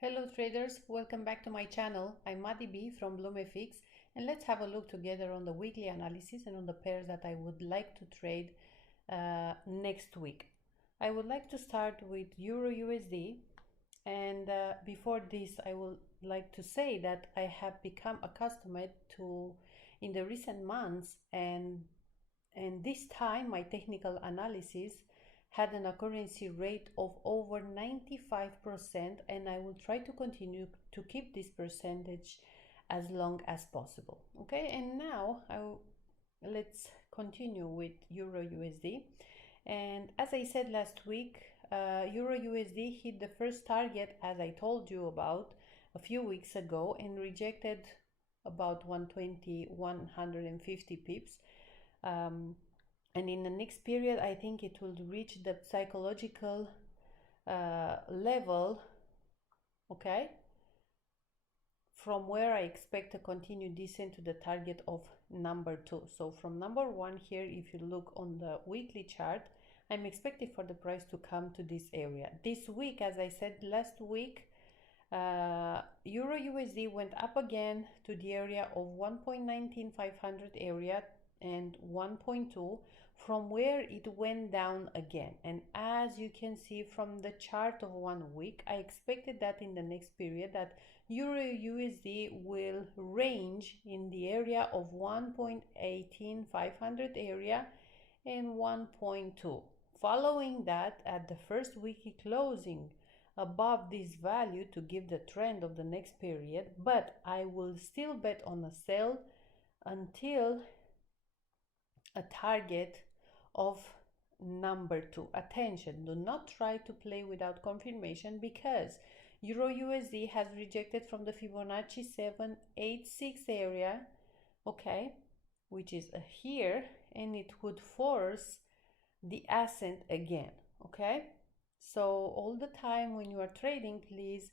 Hello traders, welcome back to my channel. I'm Madi B from BloomFX, and let's have a look together on the weekly analysis and on the pairs that I would like to trade next week. I would like to start with EURJPY, and before this I would like to say that I have become accustomed to in the recent months, and this time my technical analysis had an accuracy rate of over 95%, and I will try to continue to keep this percentage as long as possible. Okay, and now let's continue with EURJPY. And as I said last week, EURJPY hit the first target, as I told you about a few weeks ago, and rejected about 150 pips. And in the next period, I think it will reach the psychological level, okay, from where I expect a continued descent to the target of number 2. So from number 1 here, if you look on the weekly chart, I'm expecting for the price to come to this area. This week, as I said last week, EURJPY went up again to the area of 1.19500 area and 1.2, from where it went down again. And as you can see from the chart of 1 week, I expected that in the next period that EURJPY will range in the area of 1.18500 area and 1.2. Following that, at the first weekly closing above this value to give the trend of the next period, but I will still bet on a sell until a target of number 2. Attention, do not try to play without confirmation, because EURJPY has rejected from the Fibonacci 786 area, okay, which is here, and it would force the ascent again. Okay, so all the time when you are trading, please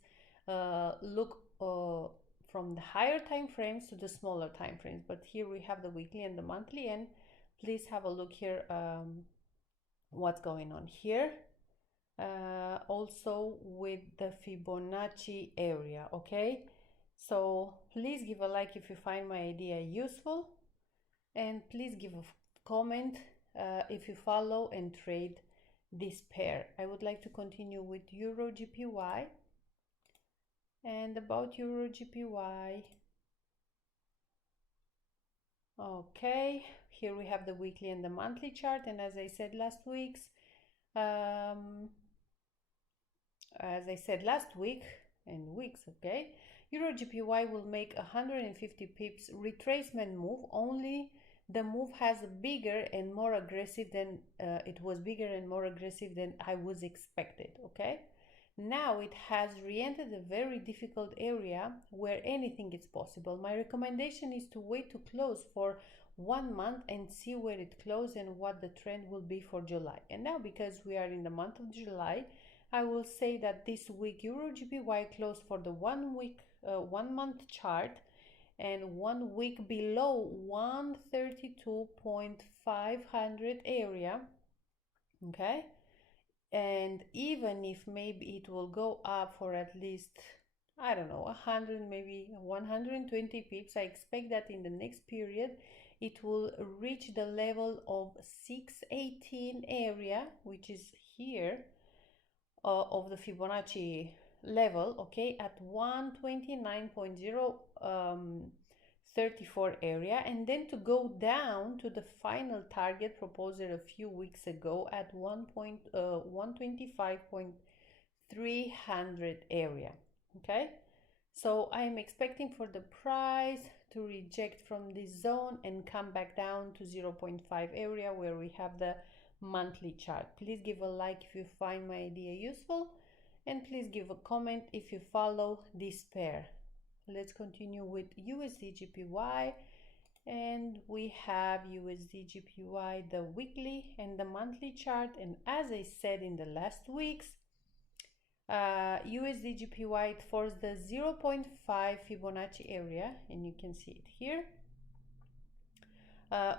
look from the higher time frames to the smaller time frames. But here we have the weekly and the monthly, and please have a look here what's going on here, also with the Fibonacci area. Okay, so please give a like if you find my idea useful, and please give a comment if you follow and trade this pair. I would like to continue with EURJPY. And about EURJPY, okay, here we have the weekly and the monthly chart, and as I said last week, okay, EURJPY will make 150 pips retracement move. Only the move has a bigger and more aggressive than it was bigger and more aggressive than I was expected. Okay, now it has re-entered a very difficult area where anything is possible. My recommendation is to wait to close for 1 month and see where it closes and what the trend will be for July. And now, because we are in the month of July, I will say that this week EURJPY closed for the 1 month chart and 1 week below 132.500 area. Okay, and even if maybe it will go up for at least, I don't know, 100, maybe 120 pips, I expect that in the next period it will reach the level of 618 area, which is here of the Fibonacci level, okay, at 129.034 area, and then to go down to the final target proposed a few weeks ago at 125.300 area. Okay, so I'm expecting for the price to reject from this zone and come back down to 0.5 area where we have the monthly chart. Please give a like if you find my idea useful, and please give a comment if you follow this pair. Let's continue with USDJPY, and we have USDJPY, the weekly and the monthly chart. And as I said in the last weeks, USDJPY forced the 0.5 Fibonacci area, and you can see it here,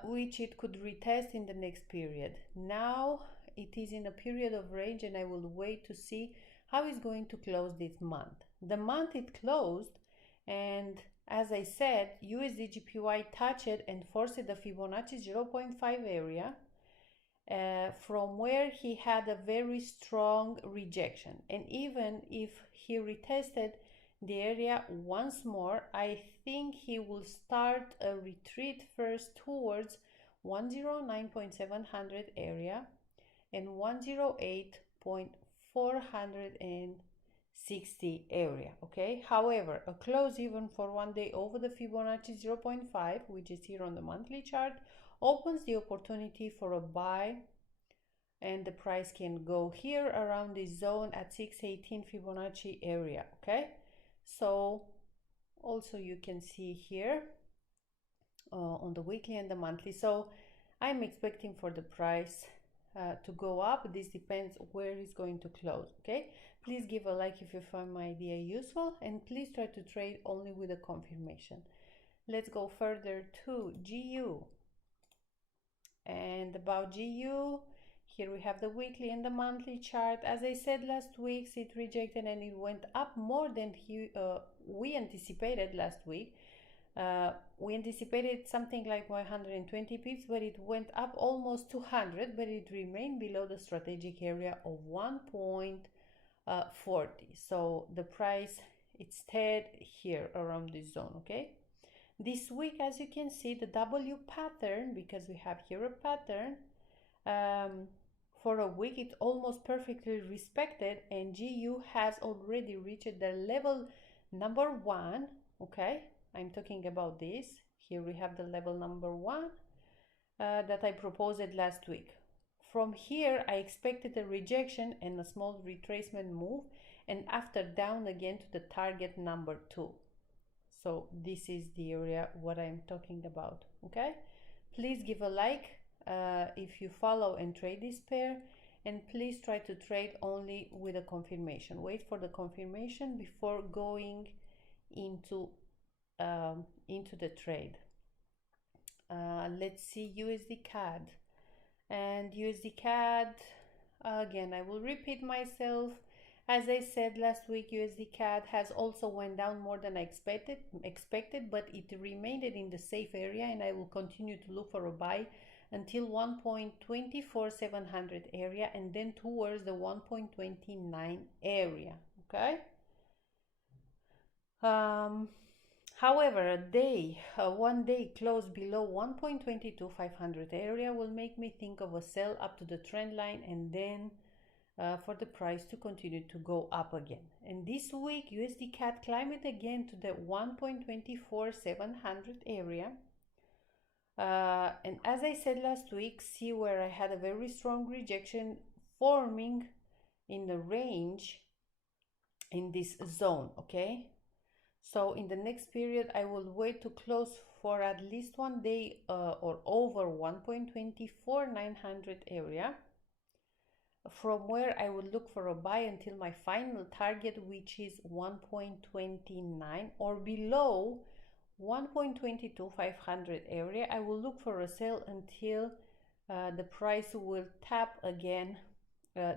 which it could retest in the next period. Now it is in a period of range, and I will wait to see how is going to close this month. The month it closed, and as I said, USDJPY touched and forced the Fibonacci 0.5 area, from where he had a very strong rejection. And even if he retested the area once more, I think he will start a retreat first towards 109.700 area and 108.460 area. Okay, however, a close even for 1 day over the Fibonacci 0.5, which is here on the monthly chart, opens the opportunity for a buy, and the price can go here around this zone at 618 Fibonacci area. Okay, so also you can see here on the weekly and the monthly. So I'm expecting for the price to go up. This depends where it's going to close. Okay, please give a like if you find my idea useful, and please try to trade only with a confirmation. Let's go further to GU. And about GU, here we have the weekly and the monthly chart. As I said last week, it rejected and it went up more than we anticipated last week. We anticipated something like 120 pips, but it went up almost 200, but it remained below the strategic area of 1.40. So the price, it stayed here around this zone. Okay, this week, as you can see, the W pattern, because we have here a pattern, for a week it almost perfectly respected, and GU has already reached the level number 1. Okay, I'm talking about this. Here we have the level number 1 that I proposed last week. From here, I expected a rejection and a small retracement move, and after down again to the target number 2. So this is the area what I'm talking about. Okay, please give a like if you follow and trade this pair, and please try to trade only with a confirmation. Wait for the confirmation before going into the trade. Let's see USD CAD. And USD CAD, again, I will repeat myself. As I said last week, USD CAD has also went down more than I expected, but it remained in the safe area, and I will continue to look for a buy until 1.24700 area, and then towards the 1.29 area. Okay. However, one day close below 1.22500 area will make me think of a sell up to the trend line, and then for the price to continue to go up again. And this week, USD CAD climbed again to the 1.24700 area. And as I said last week, see where I had a very strong rejection forming in the range in this zone. Okay, so in the next period, I will wait to close for at least 1 day or over 1.24900 area, from where I would look for a buy until my final target, which is 1.29, or below 1.22500 area. I will look for a sell until the price will tap again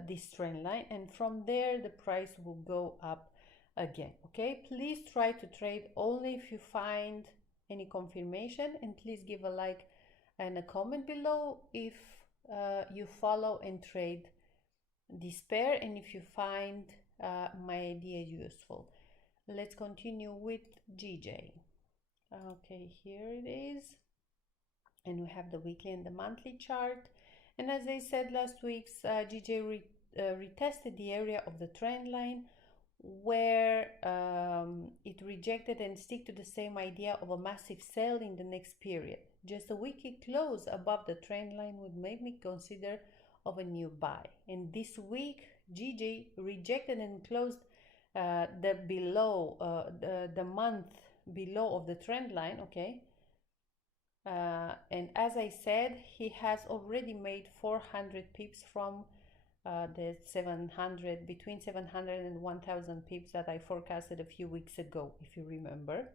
this trend line, and from there the price will go up again. Okay, please try to trade only if you find any confirmation, and please give a like and a comment below if you follow and trade this pair, and if you find my idea useful. Let's continue with GJ. Okay, here it is, and we have the weekly and the monthly chart. And as I said last week, GJ retested the area of the trend line, where it rejected and stick to the same idea of a massive sell in the next period. Just a weekly close above the trend line would make me consider of a new buy. And this week, GJ rejected and closed the month below of the trend line. Okay, and as I said, he has already made 400 pips from the 700, between 700 and 1000 pips that I forecasted a few weeks ago, if you remember.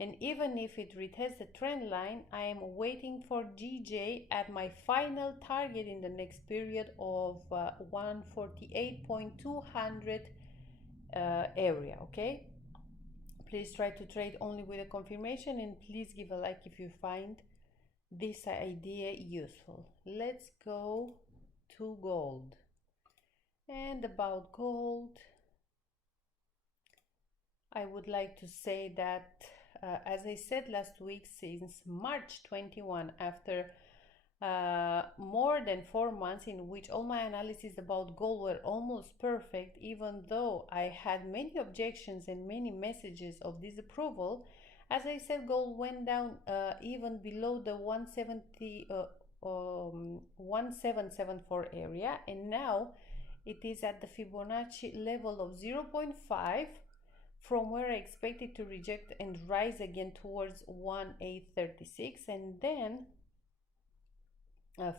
And even if it retests the trend line, I am waiting for GJ at my final target in the next period of 148.200 area, okay? Please try to trade only with a confirmation, and please give a like if you find this idea useful. Let's go to gold. And about gold, I would like to say that as I said last week, since March 21, after more than 4 months in which all my analyses about gold were almost perfect, even though I had many objections and many messages of disapproval, as I said, gold went down even below the 1774 area, and now it is at the Fibonacci level of 0.5, from where I expected to reject and rise again towards 1836, and then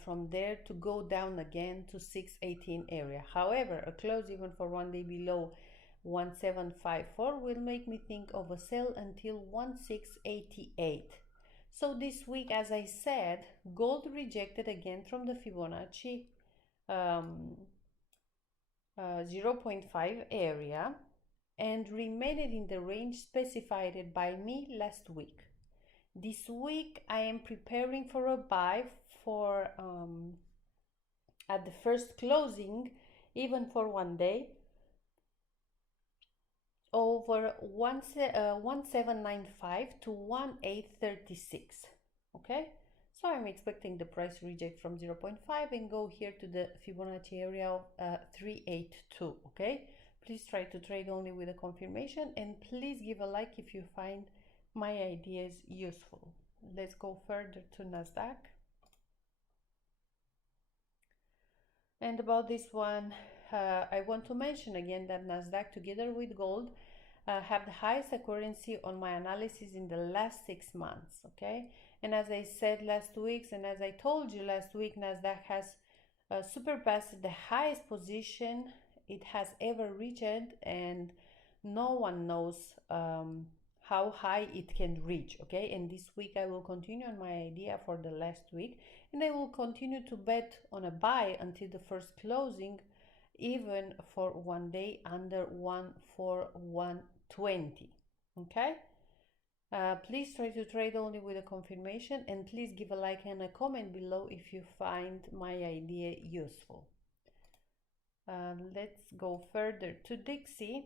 from there to go down again to 618 area. However, a close even for 1 day below 1754 will make me think of a sell until 1688. So this week, as I said, gold rejected again from the Fibonacci 0.5 area and remained in the range specified by me last week. This week I am preparing for a buy for at the first closing, even for 1 day, over 1795 to 1836. Okay, so I'm expecting the price reject from 0.5 and go here to the Fibonacci area of 382. Okay, please try to trade only with a confirmation, and please give a like if you find my ideas useful. Let's go further to Nasdaq. And about this one, I want to mention again that Nasdaq, together with gold, have the highest accuracy on my analysis in the last 6 months. Okay, and as I said last week, and as I told you last week, Nasdaq has surpassed the highest position it has ever reached, and no one knows how high it can reach. Okay, and this week I will continue on my idea for the last week, and I will continue to bet on a buy until the first closing, even for 1 day under 14120. Okay, please try to trade only with a confirmation, and please give a like and a comment below if you find my idea useful. Let's go further to DXY.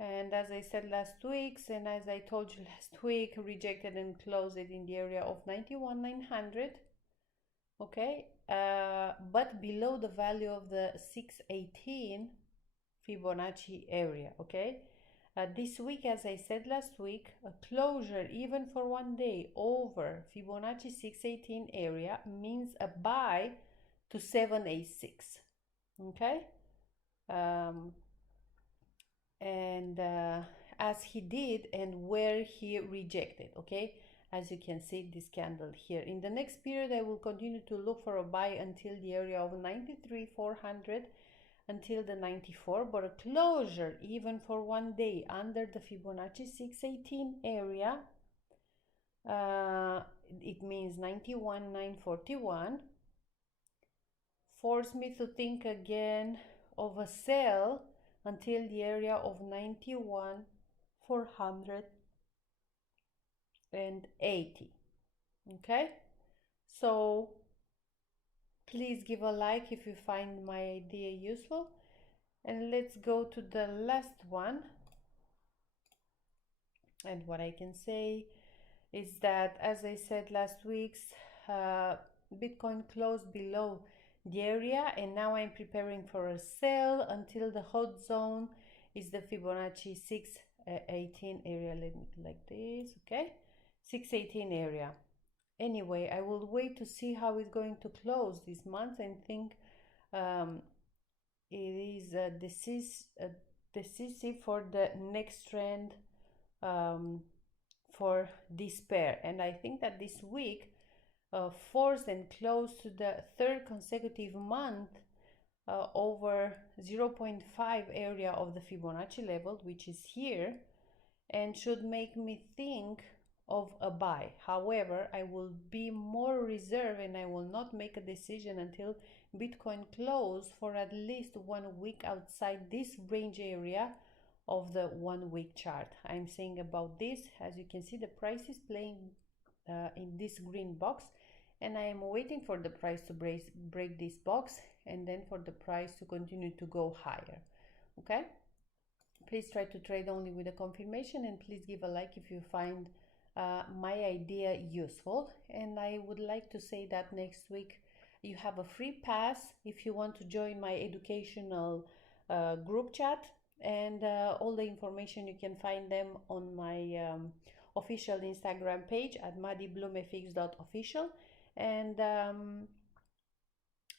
And as I said last week, and as I told you last week, rejected and closed it in the area of 91,900. Okay, but below the value of the 618 Fibonacci area. Okay, this week, as I said last week, a closure even for 1 day over Fibonacci 618 area means a buy to 786. Okay, and as he did and where he rejected. Okay, as you can see this candle here. In the next period I will continue to look for a buy until the area of 93,400 until the 94, but a closure even for 1 day under the Fibonacci 618 area, it means 91,941, forced me to think again of a sell until the area of 91,480. Okay, so please give a like if you find my idea useful, and let's go to the last one. And what I can say is that, as I said last week, Bitcoin closed below the area, and now I'm preparing for a sell until the hot zone is the Fibonacci 618 area. Let me like this. Okay, 618 area. Anyway, I will wait to see how it's going to close this month, and think it is decisive for the next trend for this pair. And I think that this week forced and close to the third consecutive month over 0.5 area of the Fibonacci level, which is here, and should make me think of a buy. However, I will be more reserved and I will not make a decision until Bitcoin close for at least 1 week outside this range area of the 1 week chart. I'm saying about this, as you can see, the price is playing in this green box, and I am waiting for the price to break this box and then for the price to continue to go higher. Okay, please try to trade only with a confirmation, and please give a like if you find my idea useful. And I would like to say that next week you have a free pass if you want to join my educational group chat, and all the information you can find them on my official Instagram page at madibloomfx.official. And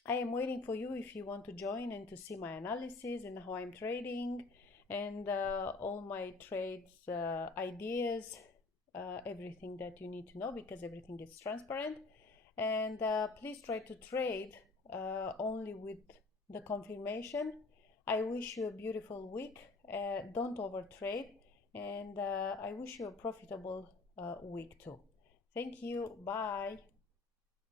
I am waiting for you if you want to join and to see my analysis and how I'm trading and all my trades ideas, everything that you need to know, because everything is transparent. And please try to trade only with the confirmation. I wish you a beautiful week. Don't overtrade, and I wish you a profitable week too. Thank you. Bye.